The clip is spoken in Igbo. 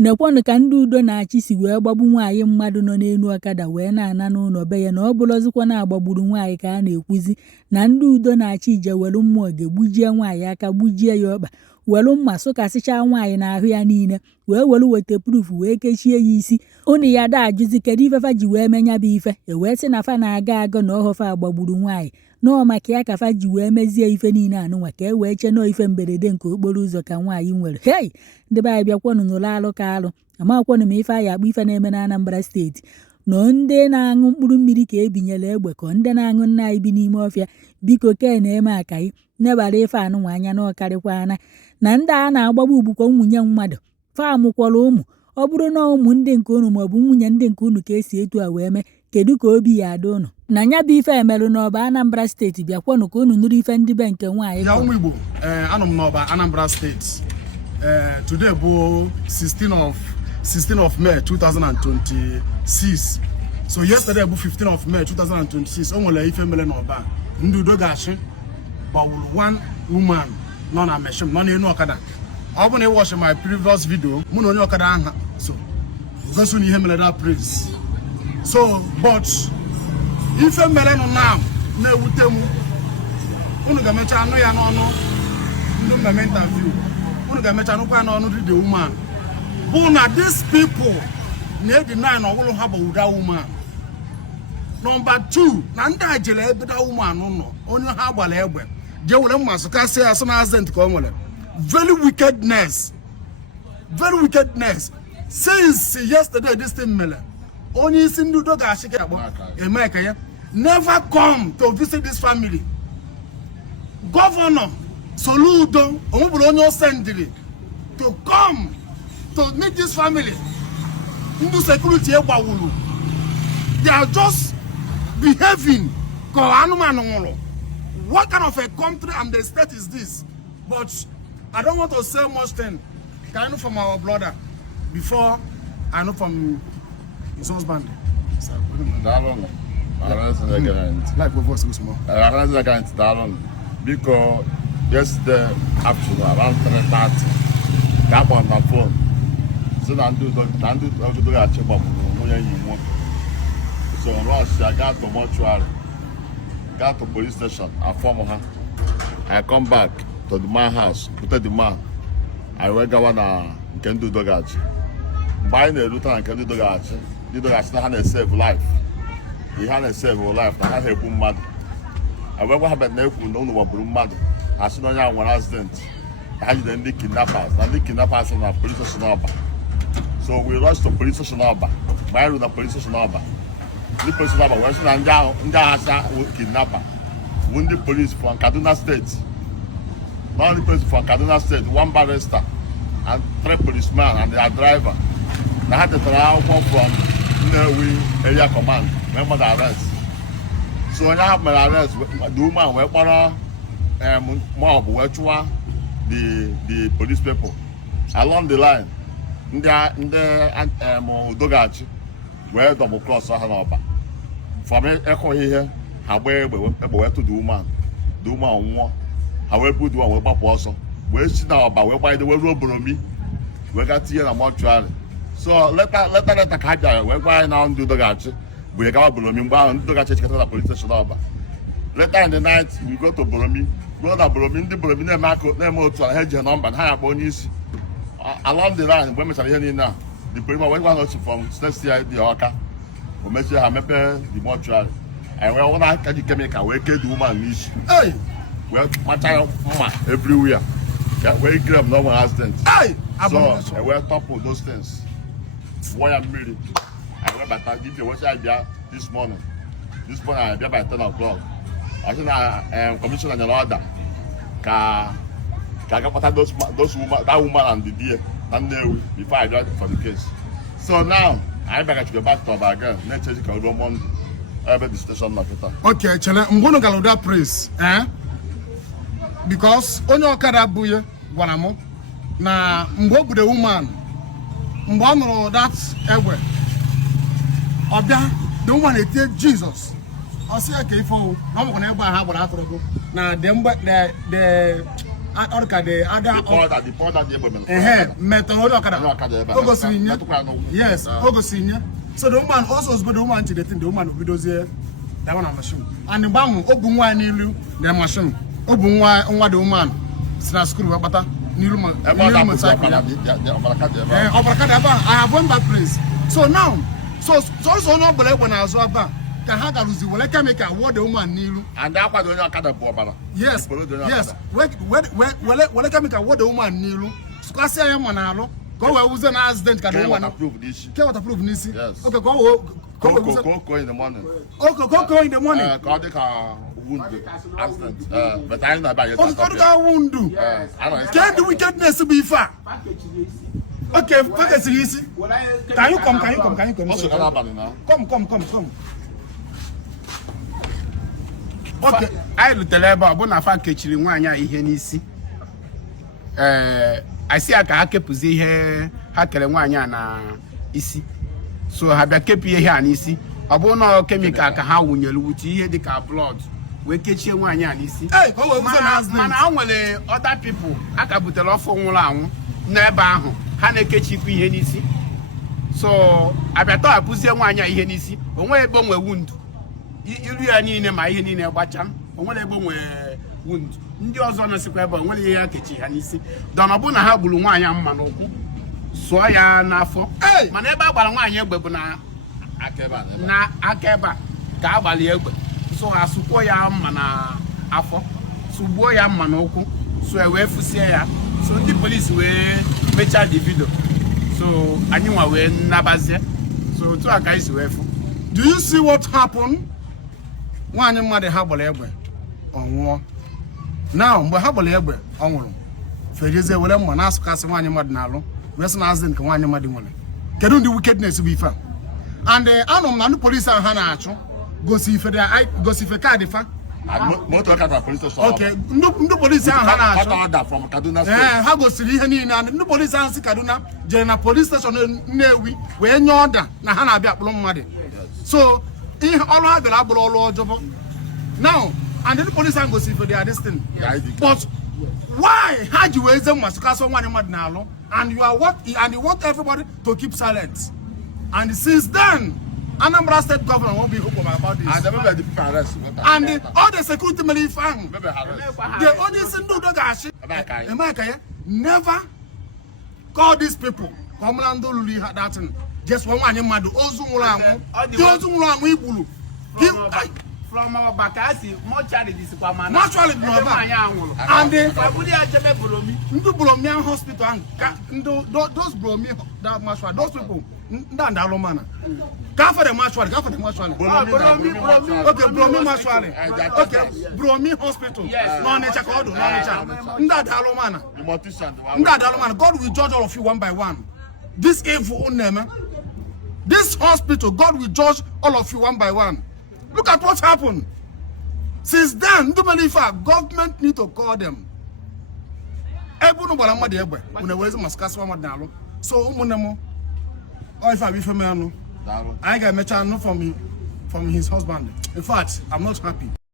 nekwanụ ka ndị udo na-achị si wee gbagbu nwaanyị mmadụ nọ n'elu ọkada wee na-ana n'ụlọ be ya na ọ bụrụzikwa na-agbagburu nwaanyị ka a na-ekwuzi na ndị udo na-achị ije welu mmụọ ga-egbujie nwaanyị aka gbujie ya ọkpa welu mma sụkasịchaa nwaanyị n'ahụ ya niile wee welu weta proof wee kechie ya isi ụnụ ya da ajụzi kedu ifefa ji wee menya bụ ife wee sị na fa na-aga agọ na ọhọfa agbagburu nwaanyị nọọ maka ya ka fa ji wee mezie ife niile anụnwa ka e wee chenọọ ife mberede nke okporo ụzọ ka nwaanyị nwere hei ndị be anyị bịakwanụ n'ụlọ alụ ka alụ amakwanụ m ife anyị akpụ ife na-eme na Anambra steeti nọ ndị na-aṅụ mkpụrụ mmiri ka ebinyere egbe ka ndị na-aṅụ nna anyị bi n'ime ọfịa biko ke na-eme akaghị nebara ife anụnwa anya na ọkarịkwana na ndị a na-agbagbu ugbukwa nwunye mmadụ fa amụkwara ụmụ ọ bụrụ na ụmụ ndị nke unu maọbụ nwunye ndị nke unu ka esi etu a wee mee kedu ka obi ya ada unu na nya bụ ife emerụ n'Oba Anambra steeti bịakwanụ ka unu nụrụ ife ndị be nke nwaanyị ya ụmụ Igbo anọ m n'Oba Anambra steeti today bụ 16 of May 2026 so yesterday bụ 15 of May 2026 o nwere ife mere n'Oba ndị udo ga-achị gbawuru one woman nọ na machine nọ n'elu ọkada ọ bụ na ịwọchi my previous video mụ na onye ọkada aha so gosi na ihe mere that praise so but ife mere nụ na-ewute m unu ga-emecha anụ ya n'ọnụ ndị mmemme interview unu ga-emecha anụkwa ya n'ọnụ the woman bụ na these people na-edeny na ọwụlụ ha bụ that woman. Number 2 na ndị a jere ebe that woman nọ onye ha gbara egbe je were mma sụkasị ya sọ na accident ka o nwere very wickedness since yesterday this thing mere onye isi ndị udo ga-achị ka agba eme ka ya never come to visit this family. Governor Soludo onwebụrụ onye o sendiri to come to meet this family. Ndị security egbawuru they are just behaving ka anụmanụ nwụrụ. What kind of a country and the state is this? But I don't want to say much thing. Can I know from our brother before I know from his husband? Because yesterday afternoon around 3:30, got on the phone. So so rush, I got to mortuary, got to police station, I form her. I come back to the man house, put the man. I went go on can do dogage. Buying a lieutenant can do dogage. The dogage had to save life. He had to save life. I had a boom mad. I went what happened now, no one boom mad. I saw no one accident. I had the kidnappers, and the kidnappers in the police station. So we rushed to police station. By the police station. The police station was down kidnapper. Wounded police from Kaduna State. Not the police from Kaduna State, one barrister and 3 policemen and their driver. They had to travel from Nnewi area command. Remember the arrest. So when I have my arrest, the woman went on mob, the police people. Along the line, in the Dogachi, where double cross Hanoba. From Echo here, however, to the woman won. However, put one with Papa also. Where she now about where by the way, me. We got here a mortuary. So let the Kaja, where by now do the gachi. We got Boromi bound to get the police station over. Later in the night, we go to Boromi. Go to Boromi, the Boromi, Marco, Nemo to a hedge and number and higher bonies. Along the line, women are here now. The prima went one from Celestia, the Oka, who made the mortuary. And we want to make a wicked woman niche. Hey! Well, my child, everywhere. Yeah, where you grab no one accident. Hey! So, I will top of those things. Why I'm ready. I went back and give you what I did this morning. This morning I did by 10 o'clock. I think I am commissioner in order. Those woman, that woman and the deer, and they before I got for the case. So now I back to go back to Oba again. Next week I will go on the station. Okay, Chele, I'm going to go that praise, because onye ọkada buye gwara m na mgbe o bude woman mgbe ọ nụrụ that egbe ọbịa the woman etie Jesus ọ sị ya ka ife ọwụ na ọ bụkwa na egbe ha gbara atụrụ na the ọka the other the powder metal ọka ogosiri nye yes ogosiri nye so the woman also was the woman to the thing the woman videos here that one machine and gbamu obu nwa n'ilu the machine obu nwa the woman sina school wakpata n'ilu motorcycle obarakada aba I have went that place so now so no bele egbe na azụ aba ka ha garuzi wele chemical wo the woman n'ilu and that kwado onye akada bụ ọbara yes wele chemical wo the woman n'ilu skwasi ya ma na alụ ka o wee wuze na accident ka the woman waterproof n'isi okay Coco in the morning. Coco in the morning. God wound accident. But I know about your wound. Can the wickedness be far? Okay, focus easy. Can you come? What's going to happen now? Come. Okay, I will tell you about Bonafa kechiri nwanya ihe n'isi. I see aka hakepuzi ihe ha kere nwanya na isi. So ha bịa kepie ihe a n'isi ọ bụ na chemical ka ha wunyere wuti ihe dịka blood wee kechie nwaanyị a n'isi mana ha nwere other people aka butere ọfọ nwụrụ anwụ n'ebe ahụ ha na-ekechikwa ihe n'isi so abịa tọhapụzie nwaanyị a ihe n'isi o nwere ebe onwe wound ilu ya niile ma ihe niile gbacha o nwere ebe onwe wound ndị ọzọ nọsikwa ebe o nwere ihe ya kechi ha n'isi dọna ọ bụ na ha gburu nwaanyị a mma n'ụkwụ sụọ ya n'afọ mana ebe a gbara nwaanyị egbe bụ na aka ebe a ka a gbara egbe so ha sụkwuo ya mma na afọ sụgbuo ya mma n'ụkwụ so wee fụsie ya so ndị polisi wee mechaa the video so anyị nwa wee nabazie so otu a ka anyị si wee fụ. Do you see what happened? Nwaanyị mmadụ ha gbara egbe ọ nwụọ now mgbe ha gbara egbe ọ nwụrụ fejezie were mma na-asụkasị nwaanyị mmadụ n'alụ wesị accident ka nwaanyị mmadụ nwere kedu ndị wickedness bụ ife a and anọ m na ndị polisi ahụ ha na-achụ gosi ife kaadị fa okay ndị polisi ahụ ha na-achụ ha gosiri ihe niile ndị polisi ahụ si Kaduna jere na police station Nnewi wee nye ọda na ha na-abịa akpụrụ mmadụ so ihe ọrụ ha bịara agbụrụ ọrụ ọjọọ now and ndị polisi ahụ gosi ife their this thing but why ha ji wee ze mmasị kasị nwaanyị mmadụ na-alụ and you want everybody to keep silent and since then Anambra State governor won't be open about this and all the security men the only single dogashi never call these people come and do that thing just one mmadụ ozu nwụrụ anwụ igburu from our bakasi mortuary disipamana mortuary and the Bromian hospital and those Bromian that mortuary those people that alomana ka for the mortuary okay Bromian mortuary okay Bromian hospital no nature ka odo no nature that alomana God will judge all of you one by one this evil name this hospital God will judge all of you one by one. Look at what happened. Since then, government need to call them. So, if I be from I got a from his husband. In fact, I'm not happy.